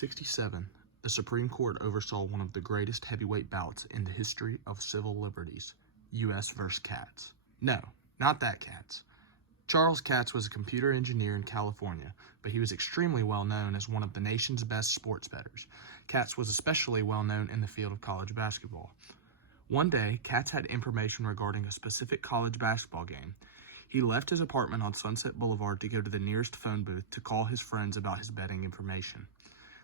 1967, the Supreme Court oversaw one of the greatest heavyweight bouts in the history of civil liberties, U.S. vs. KATZ. No, not that KATZ. Charles KATZ was a computer engineer in California, but he was extremely well known as one of the nation's best sports bettors. KATZ was especially well known in the field of college basketball. One day, KATZ had information regarding a specific college basketball game. He left his apartment on Sunset Boulevard to go to the nearest phone booth to call his friends about his betting information.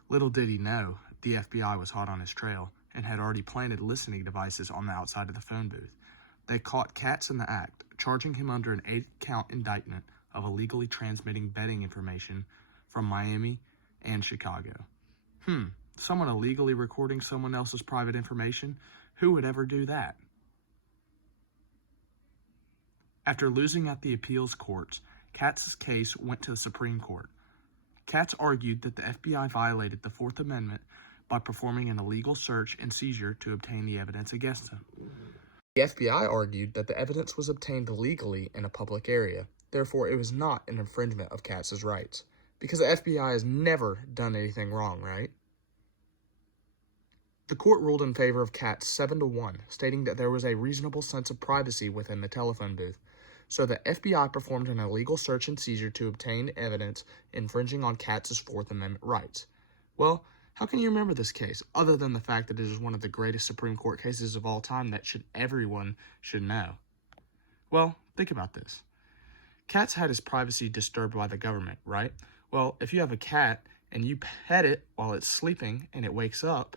Little did he know, the FBI was hot on his trail and had already planted listening devices on the outside of the phone booth. They caught KATZ in the act, charging him under an 8-count indictment of illegally transmitting betting information from Miami and Chicago. Someone illegally recording someone else's private information? Who would ever do that? After losing at the appeals courts, KATZ's case went to the Supreme Court. KATZ argued that the FBI violated the Fourth Amendment by performing an illegal search and seizure to obtain the evidence against him. The FBI argued that the evidence was obtained illegally in a public area, therefore it was not an infringement of KATZ's rights, because the FBI has never done anything wrong, right? The court ruled in favor of KATZ 7-1, stating that there was a reasonable sense of privacy within the telephone booth, so the FBI performed an illegal search and seizure to obtain evidence infringing on KATZ's Fourth Amendment rights. Well, how can you remember this case, other than the fact that it is one of the greatest Supreme Court cases of all time that everyone should know? Well, think about this. KATZ had his privacy disturbed by the government, right? Well, if you have a cat and you pet it while it's sleeping and it wakes up,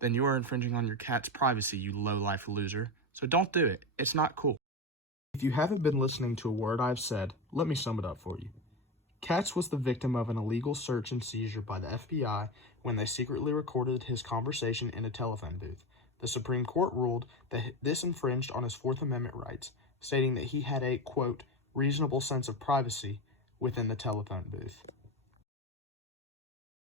then you are infringing on your cat's privacy, you low-life loser. So don't do it. It's not cool. If you haven't been listening to a word I've said, let me sum it up for you. KATZ was the victim of an illegal search and seizure by the FBI when they secretly recorded his conversation in a telephone booth. The Supreme Court ruled that this infringed on his Fourth Amendment rights, stating that he had a, quote, reasonable sense of privacy within the telephone booth.